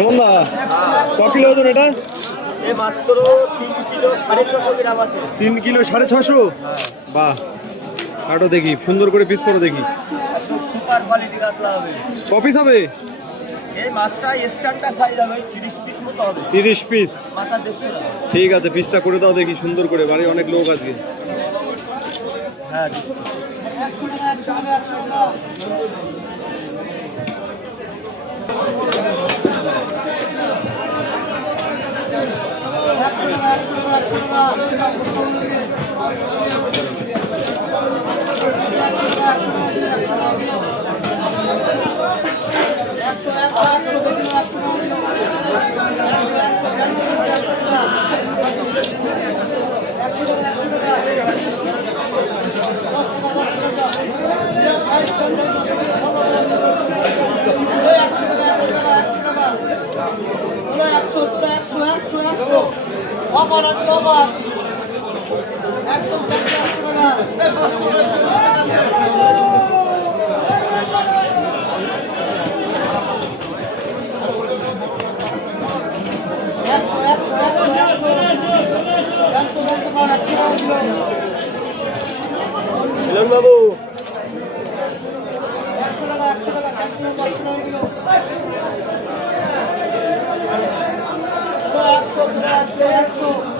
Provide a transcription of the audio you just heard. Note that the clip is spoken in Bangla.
সুমনদা ক কিলো ওজন এটা? মাত্র 3 কিলো 650 গ্রাম আছে। 3 কিলো 650? বাহ, কাটো দেখি, সুন্দর করে পিস করো দেখি। সুপার কোয়ালিটি কাতলা হবে। ক পিস হবে? এই মাছটা স্ট্যান্ডার্ড সাইজ হবে, 30 পিস মতো হবে। 30 পিস? মাথা 150 টাকা। ঠিক আছে, পিসটা করে দাও দেখি সুন্দর করে, বাড়ি অনেক লোক আজকে। হ্যাঁ, মিলন বাবু 100 টাকা 100 টাকা 100 টাকা 100